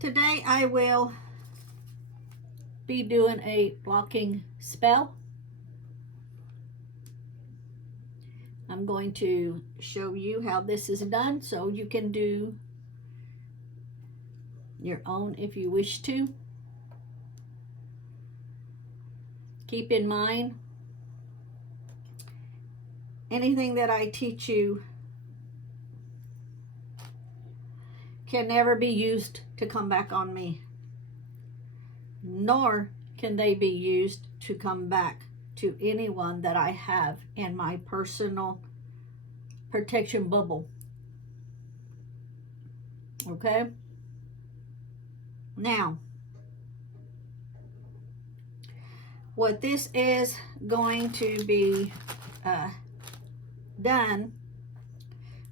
Today I will be doing a blocking spell. I'm going to show you how this is done so you can do your own if you wish to. Keep in mind, anything that I teach you can never be used to come back on me, nor can they be used to come back to anyone that I have in my personal protection bubble. Okay? Now, what this is going to be done,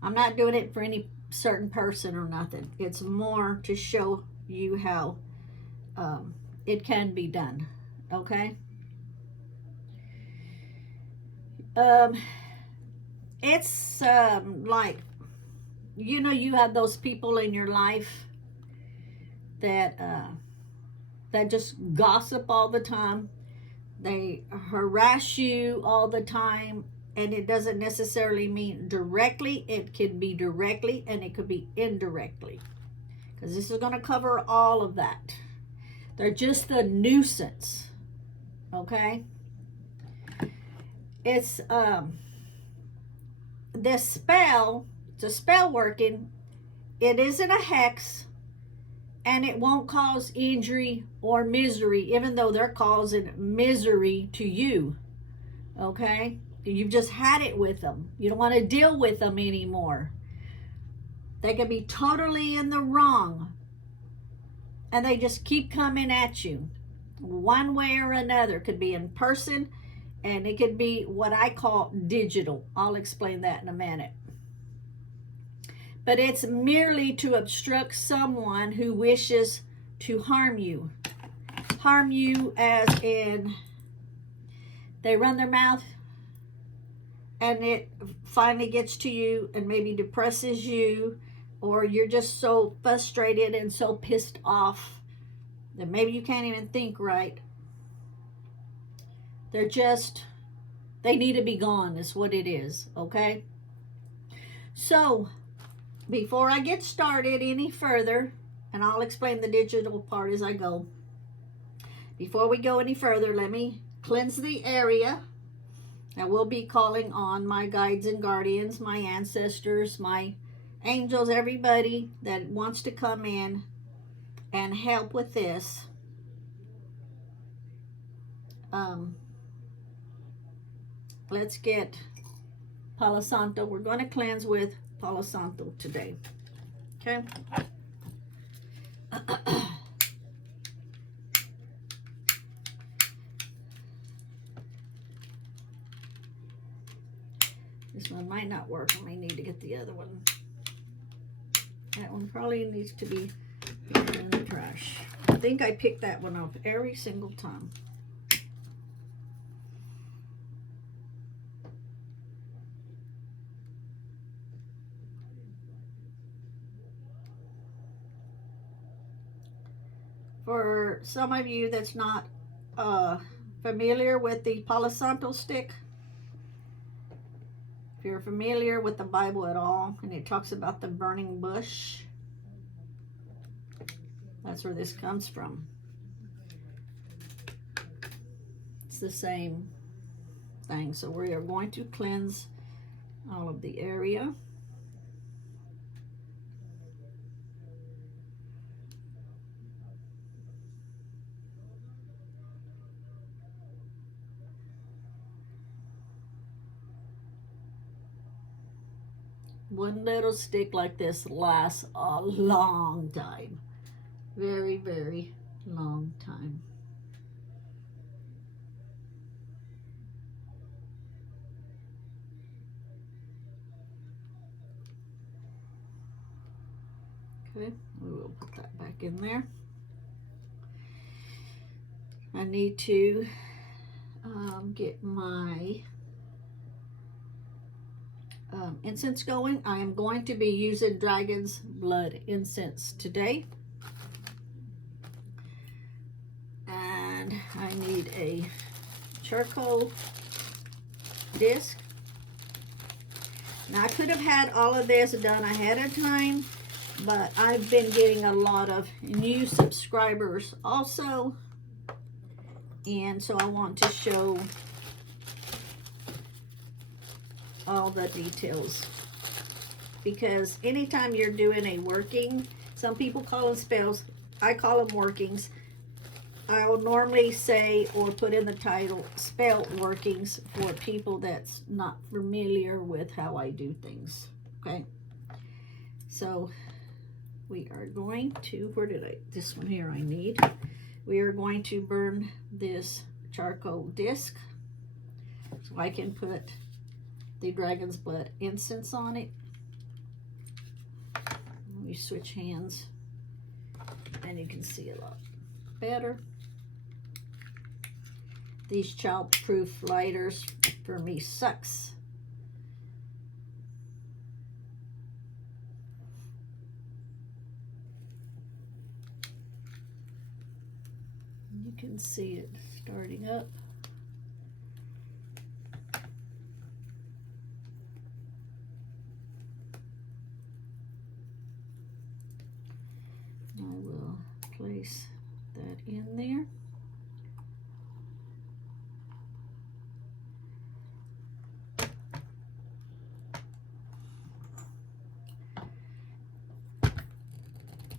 I'm not doing it for any certain person or nothing. It's more to show you how it can be done. Okay? It's like, you know, you have those people in your life that that just gossip all the time. They harass you all the time, and it doesn't necessarily mean directly. It could be directly and it could be indirectly, because this is going to cover all of that. They're just a nuisance. Okay? It's this spell, it's a spell working. It isn't a hex, and it won't cause injury or misery, even though they're causing misery to you. Okay? You've just had it with them. You don't want to deal with them anymore. They can be totally in the wrong, and they just keep coming at you one way or another. It could be in person, and it could be what I call digital. I'll explain that in a minute. But it's merely to obstruct someone who wishes to harm you. Harm you as in they run their mouth and it finally gets to you and maybe depresses you, or you're just so frustrated and so pissed off that maybe you can't even think right. They're just, they need to be gone is what it is, okay? So, before I get started any further, and I'll explain the digital part as I go. Before we go any further, let me cleanse the area. I will be calling on my guides and guardians, my ancestors, my angels, everybody that wants to come in and help with this. Let's get Palo Santo. We're going to cleanse with Palo Santo today. Okay? This one might not work. I may need to get the other one. That one probably needs to be in the trash. I think I picked that one up every single time. For some of you that's not familiar with the Palo Santo stick, if you're familiar with the Bible at all, and it talks about the burning bush, that's where this comes from. It's the same thing. So we are going to cleanse all of the area. One little stick like this lasts a long time. Very, very long time. Okay, we will put that back in there. I need to get my incense going. I am going to be using dragon's blood incense today. need a charcoal disc. Now I could have had all of this done ahead of time, but I've been getting a lot of new subscribers also, and so I want to show all the details, because anytime you're doing a working, some people call them spells, I call them workings. I'll normally say or put in the title spell workings for people that's not familiar with how I do things. Okay, so we are going to, where did I, this one here I need. We are going to burn this charcoal disc so I can put the dragon's blood incense on it. Let me switch hands and you can see a lot better. These child-proof lighters for me sucks. You can see it starting up. I will place that in there.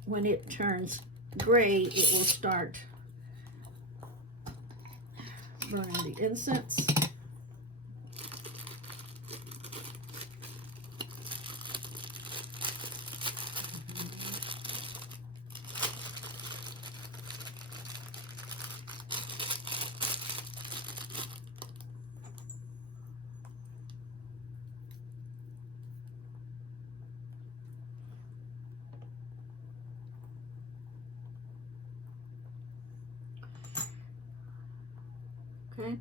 When it turns gray, it will start burning the incense. Okay.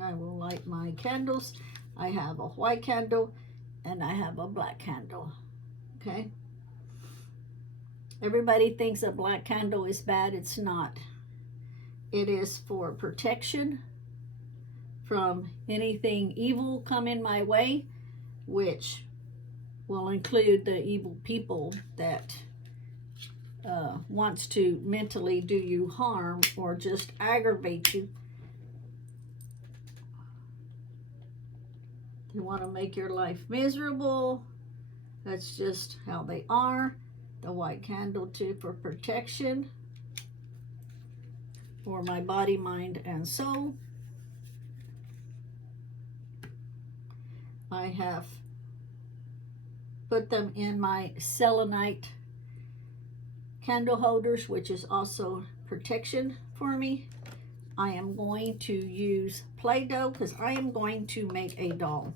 I will light my candles. I have a white candle and I have a black candle. Okay. Everybody thinks a black candle is bad. It's not. It is for protection from anything evil coming my way, which will include the evil people that wants to mentally do you harm or just aggravate you. They want to make your life miserable. That's just how they are. The white candle too for protection for my body, mind, and soul. I have put them in my selenite candle holders, which is also protection for me. I am going to use Play-Doh because I am going to make a doll.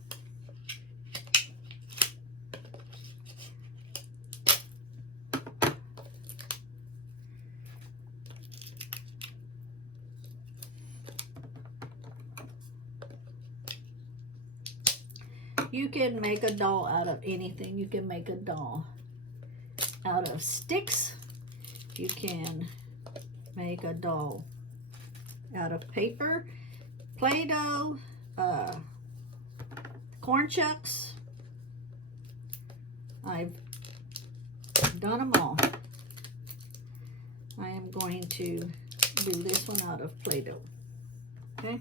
You can make a doll out of anything. You can make a doll out of sticks. You can make a doll out of paper, Play-Doh, corn chucks. I've done them all. I am going to do this one out of Play-Doh. Okay.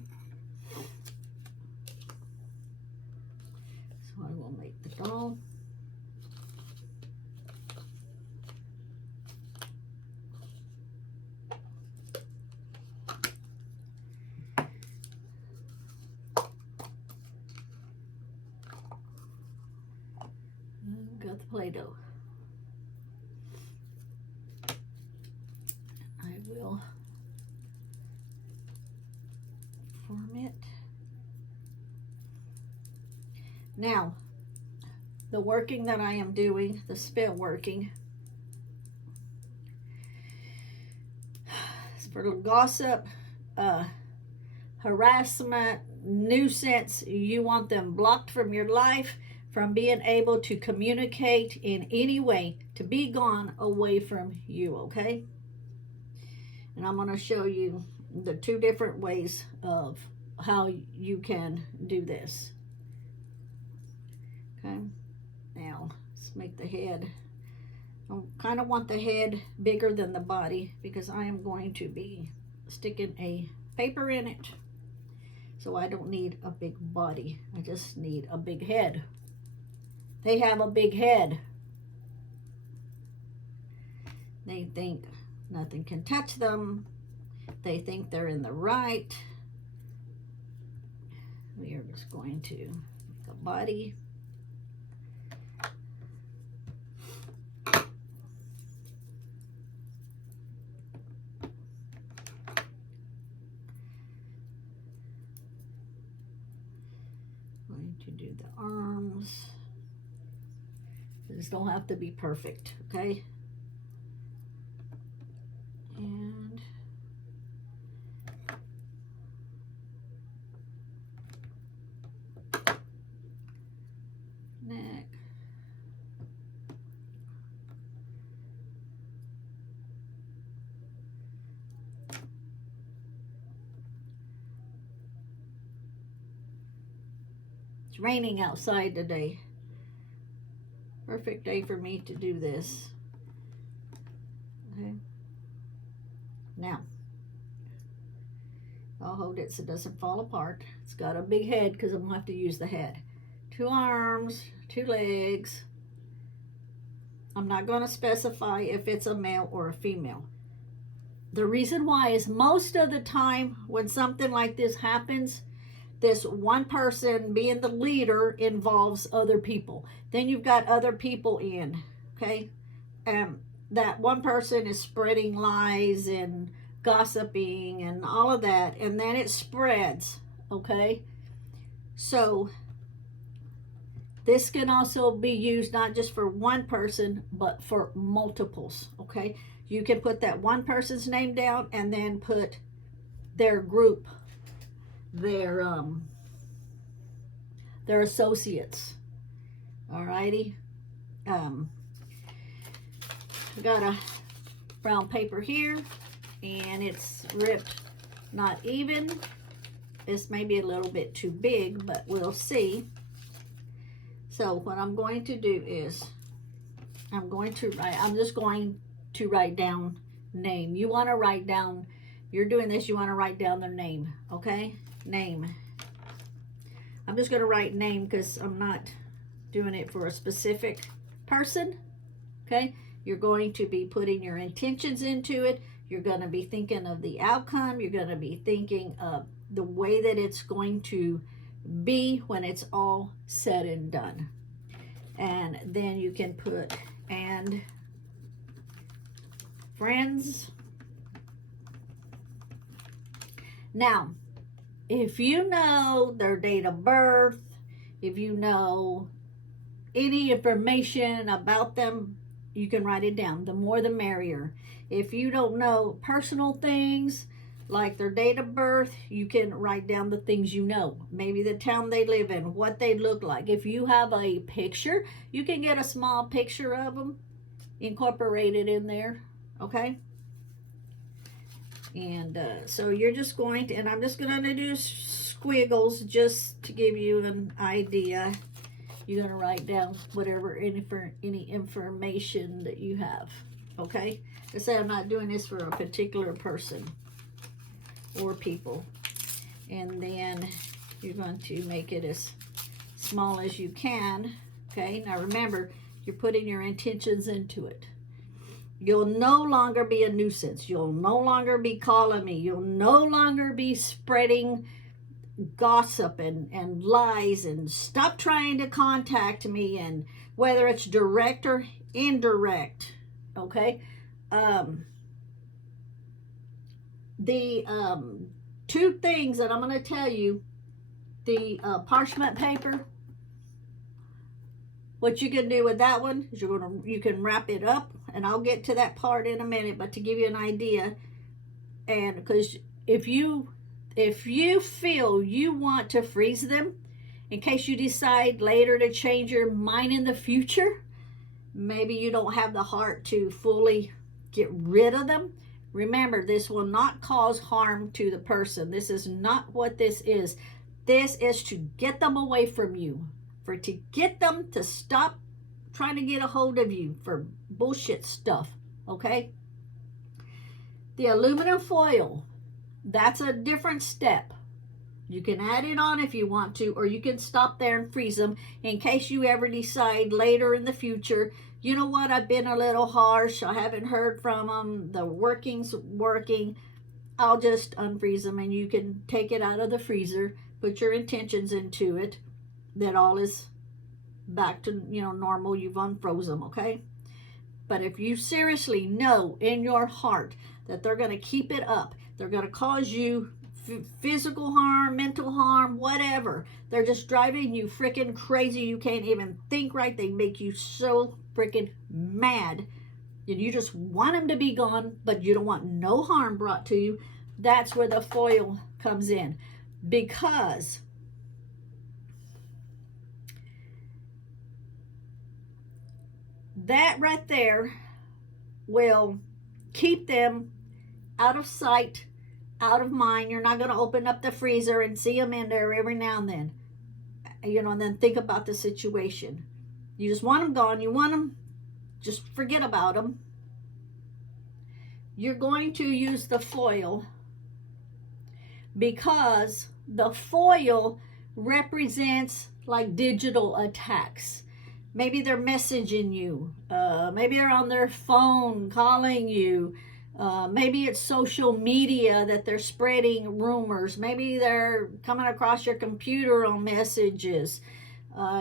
So I will make the doll. Got the Play-Doh. I will form it. Now, the working that I am doing, the spell working, is for gossip, harassment, nuisance. You want them blocked from your life. from being able to communicate in any way, to be gone away from you, okay? And I'm going to show you the two different ways of how you can do this. Okay, now let's make the head. I kind of want the head bigger than the body because I am going to be sticking a paper in it. So I don't need a big body. I just need a big head. They have a big head. They think nothing can touch them. They think they're in the right. We are just going to make a body. Going to do the arms. These don't have to be perfect, okay? And neck. It's raining outside today. Perfect day for me to do this. Okay. Now, I'll hold it so it doesn't fall apart. It's got a big head because I'm going to have to use the head. 2 arms, 2 legs. I'm not going to specify if it's a male or a female. The reason why is most of the time when something like this happens, this one person being the leader involves other people. Then you've got other people in, okay? That one person is spreading lies and gossiping and all of that, and then it spreads, okay? So this can also be used not just for one person, but for multiples, okay? You can put that one person's name down and then put their group, their associates. Alrighty. I got a brown paper here and it's ripped not even. This may be a little bit too big, but we'll see. So what I'm going to do is I'm just going to write down name. You want to write down, you're doing this, you want to write down their name, okay? Name. I'm just going to write name because I'm not doing it for a specific person, okay? You're going to be putting your intentions into it. You're going to be thinking of the outcome. You're going to be thinking of the way that it's going to be when it's all said and done. And then you can put and friends. Now, if you know their date of birth, if you know any information about them, you can write it down. The more the merrier. If you don't know personal things like their date of birth, you can write down the things you know. Maybe the town they live in, what they look like. If you have a picture, you can get a small picture of them, incorporate it in there, okay? And so you're just going to, and I'm just going to do squiggles just to give you an idea. You're going to write down whatever, any information that you have, okay? I say I'm not doing this for a particular person or people. And then you're going to make it as small as you can, okay? Now remember, you're putting your intentions into it. You'll no longer be a nuisance. You'll no longer be calling me. You'll no longer be spreading gossip and lies, and stop trying to contact me, and whether it's direct or indirect, okay? The 2 things that I'm going to tell you, the parchment paper, what you can do with that one is you can wrap it up, and I'll get to that part in a minute, but to give you an idea, and because if you feel you want to freeze them in case you decide later to change your mind in the future. Maybe you don't have the heart to fully get rid of them. Remember, this will not cause harm to the person. This is not what this is. This is to get them away from you, to get them to stop trying to get a hold of you for bullshit stuff, okay? The aluminum foil, that's a different step. You can add it on if you want to, or you can stop there and freeze them in case you ever decide later in the future, you know what, I've been a little harsh, I haven't heard from them, the working's working, I'll just unfreeze them, and you can take it out of the freezer, put your intentions into it, that all is back to, normal, you've unfroze them, okay? But if you seriously know in your heart that they're going to keep it up, they're going to cause you physical harm, mental harm, whatever, they're just driving you freaking crazy, you can't even think right, they make you so freaking mad, and you just want them to be gone, but you don't want no harm brought to you, that's where the foil comes in. Because that right there will keep them out of sight, out of mind. You're not going to open up the freezer and see them in there every now and then, and then think about the situation. You just want them gone. You want them, just forget about them. You're going to use the foil because the foil represents like digital attacks. Maybe they're messaging you. Maybe they're on their phone calling you. Maybe it's social media that they're spreading rumors. Maybe they're coming across your computer on messages.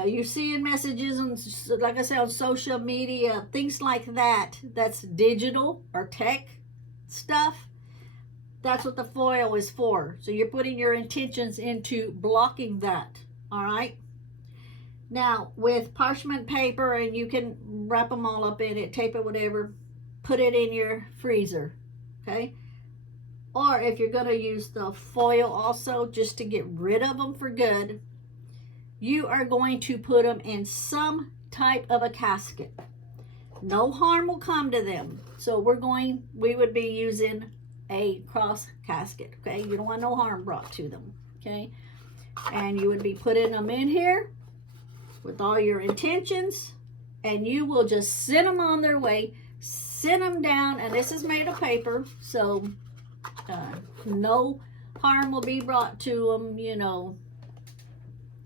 You're seeing messages on, like I said, on social media, things like that. That's digital or tech stuff. That's what the foil is for. So you're putting your intentions into blocking that. All right. Now, with parchment paper, and you can wrap them all up in it, tape it, whatever, put it in your freezer, okay? Or if you're going to use the foil also, just to get rid of them for good, you are going to put them in some type of a casket. No harm will come to them. So we would be using a cross casket, okay? You don't want no harm brought to them, okay? And you would be putting them in here with all your intentions, and you will just send them on their way, send them down, and this is made of paper, so no harm will be brought to them,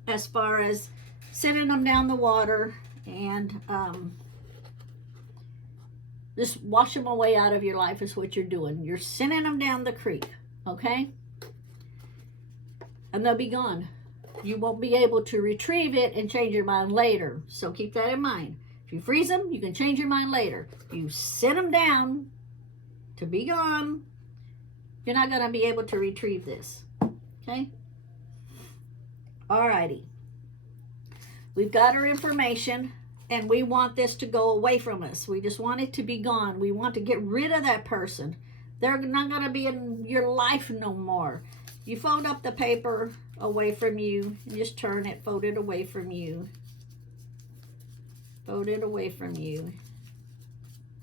as far as sending them down the water, and just wash them away out of your life is what you're doing. You're sending them down the creek, okay? And they'll be gone. You won't be able to retrieve it and change your mind later. So keep that in mind. If you freeze them, you can change your mind later. If you send them down to be gone, you're not going to be able to retrieve this. Okay? Alrighty. We've got our information, and we want this to go away from us. We just want it to be gone. We want to get rid of that person. They're not going to be in your life no more. You fold up the paper away from you, and just turn it, fold it away from you. Fold it away from you.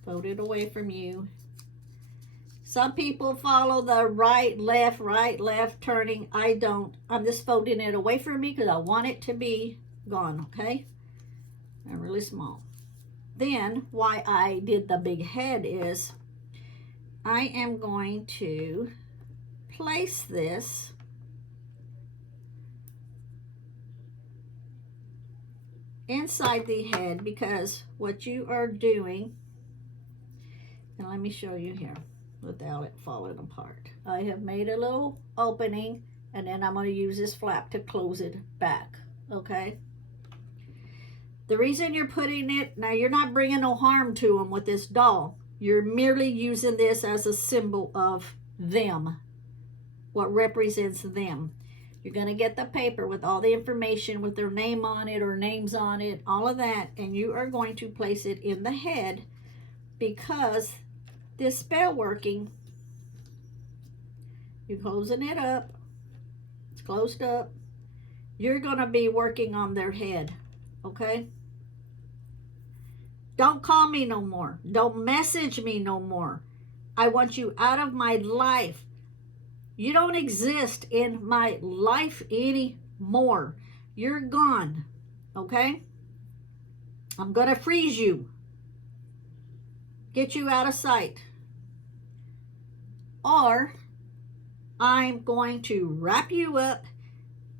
Fold it away from you. Some people follow the right, left turning. I don't. I'm just folding it away from me because I want it to be gone, okay? And really small. Then, why I did the big head is I am going to place this inside the head, because what you are doing, and let me show you here without it falling apart. I have made a little opening, and then I'm going to use this flap to close it back, okay? The reason you're putting it, now you're not bringing no harm to them with this doll. You're merely using this as a symbol of them, what represents them. You're going to get the paper with all the information with their name on it or names on it, all of that, and you are going to place it in the head, because this spell working, you're closing it up, it's closed up, you're going to be working on their head, okay? Don't call me no more. Don't message me no more. I want you out of my life. You don't exist in my life anymore. You're gone, okay? I'm going to freeze you. Get you out of sight. Or I'm going to wrap you up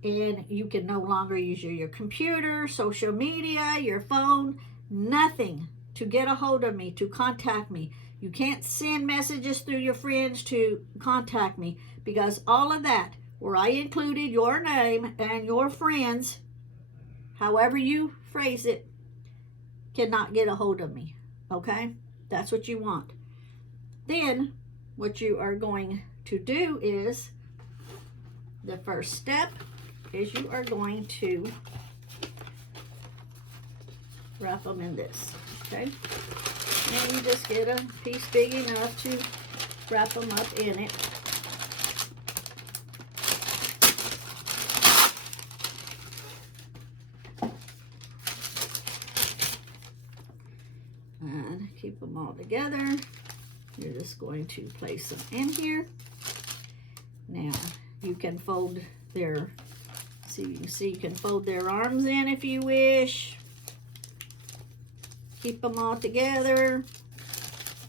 and you can no longer use your computer, social media, your phone, nothing to get a hold of me, to contact me. You can't send messages through your friends to contact me, because all of that, where I included your name and your friends, however you phrase it, cannot get a hold of me, okay? That's what you want. Then what you are going to do is, the first step is you are going to wrap them in this, okay? And you just get a piece big enough to wrap them up in it. And keep them all together. You're just going to place them in here. Now, you can fold their, you can fold their arms in if you wish. Keep them all together,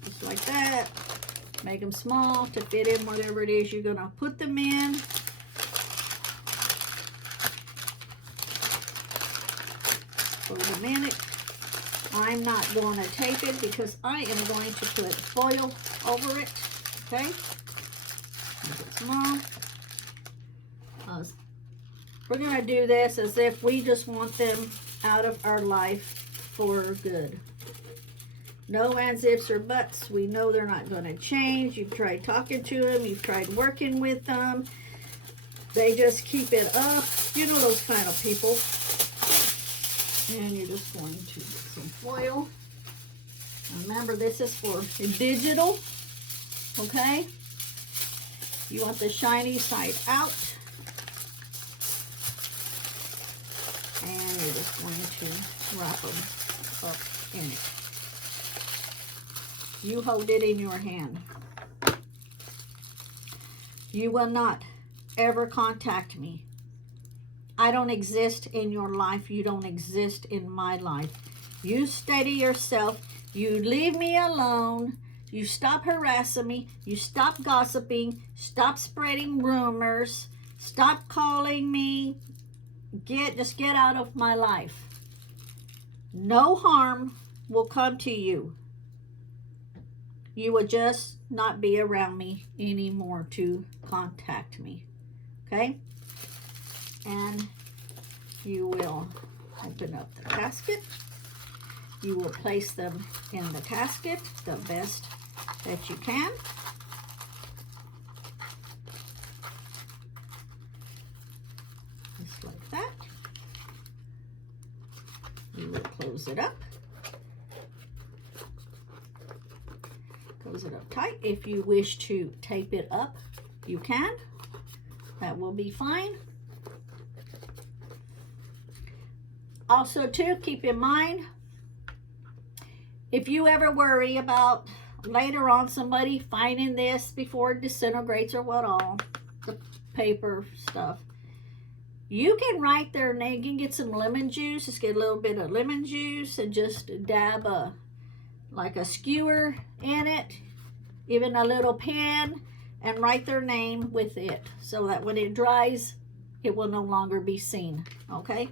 just like that. Make them small to fit in whatever it is you're gonna put them in. Fold them in it. I'm not going to tape it because I am going to put foil over it, okay? Make it small. We're going to do this as if we just want them out of our life for good. No ands, ifs, or buts. We know they're not going to change. You've tried talking to them. You've tried working with them. They just keep it up. You know those kind of people. And you're just going to get some foil. Remember, this is for digital, okay? You want the shiny side out. And you're just going to wrap them up in it. You hold it in your hand. You will not ever contact me. I don't exist in your life. You don't exist in my life. You steady yourself. You leave me alone. You stop harassing me. You stop gossiping. Stop spreading rumors. Stop calling me. Just get out of my life. No harm will come to you. You will just not be around me anymore to contact me. Okay? And you will open up the casket. You will place them in the casket the best that you can. Just like that. You will close it up. Close it up tight. If you wish to tape it up, you can. That will be fine. Also, too, keep in mind, if you ever worry about later on somebody finding this before it disintegrates or what all, the paper stuff, you can write their name. You can get some lemon juice. Just get a little bit of lemon juice and just dab like a skewer in it, even a little pen, and write their name with it so that when it dries, it will no longer be seen, okay?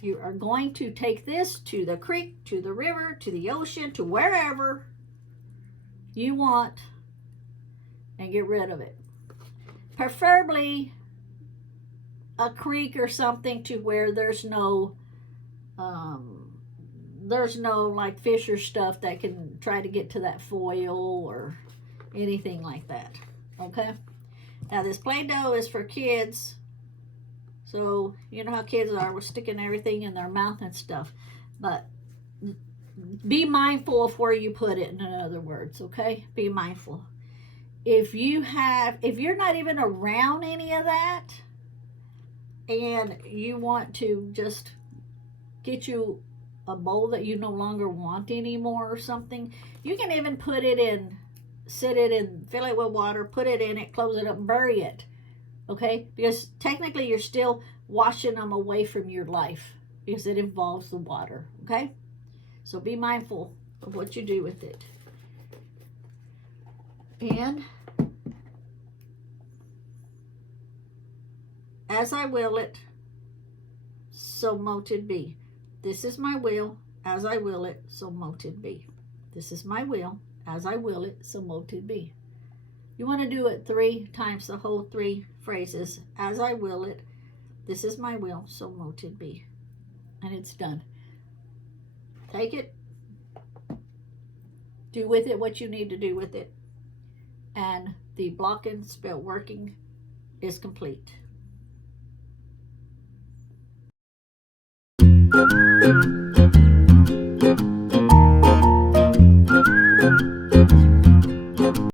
You are going to take this to the creek, to the river, to the ocean, to wherever you want and get rid of it. Preferably a creek or something to where there's no like fish or stuff that can try to get to that foil or anything like that, okay? Now this Play-Doh is for kids. So, you know how kids are with sticking everything in their mouth and stuff. But be mindful of where you put it, in other words, okay? Be mindful. If you're not even around any of that, and you want to just get you a bowl that you no longer want anymore or something, you can even put it in, sit it in, fill it with water, put it in it, close it up, bury it. Okay? Because technically you're still washing them away from your life because it involves the water. Okay? So be mindful of what you do with it. And as I will it, so mote it be. This is my will, as I will it, so mote it be. This is my will, as I will it, so mote it be. You want to do it 3 times, the whole 3 phrases. As I will it, this is my will, so mote it be. And it's done. Take it. Do with it what you need to do with it. And the blocking spell working is complete.